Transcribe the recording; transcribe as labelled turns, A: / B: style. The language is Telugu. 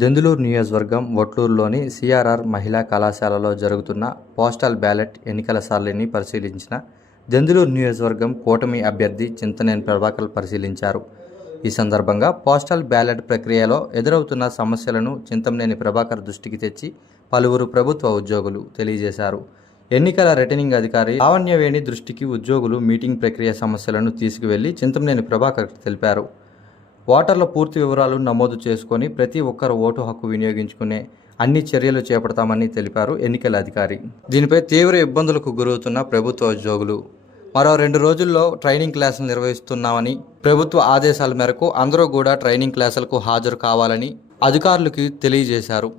A: దెందులూరు నియోజకవర్గం వట్లూరులోని సిఆర్ఆర్ మహిళా కళాశాలలో జరుగుతున్న పోస్టల్ బ్యాలెట్ ఎన్నికల సరళిని పరిశీలించిన దెందులూరు నియోజకవర్గం కూటమి అభ్యర్థి చింతనేని ప్రభాకర్ పరిశీలించారు. ఈ సందర్భంగా పోస్టల్ బ్యాలెట్ ప్రక్రియలో ఎదురవుతున్న సమస్యలను చింతమనేని ప్రభాకర్ దృష్టికి తెచ్చి పలువురు ప్రభుత్వ ఉద్యోగులు తెలియజేశారు. ఎన్నికల రిటర్నింగ్ అధికారి లావణ్యవేణి దృష్టికి ఉద్యోగులు మీటింగ్ ప్రక్రియ సమస్యలను తీసుకువెళ్ళి చింతమనేని ప్రభాకర్ తెలిపారు. ఓటర్ల పూర్తి వివరాలు నమోదు చేసుకొని ప్రతి ఒక్కరు ఓటు హక్కు వినియోగించుకునే అన్ని చర్యలు చేపడతామని తెలిపారు ఎన్నికల అధికారి. దీనిపై తీవ్ర ఇబ్బందులకు గురవుతున్న ప్రభుత్వ ఉద్యోగులు. మరో రెండు రోజుల్లో ట్రైనింగ్ క్లాసులు నిర్వహిస్తున్నామని ప్రభుత్వ ఆదేశాల మేరకు అందరూ కూడా ట్రైనింగ్ క్లాసులకు హాజరు కావాలని అధికారులకి తెలియజేశారు.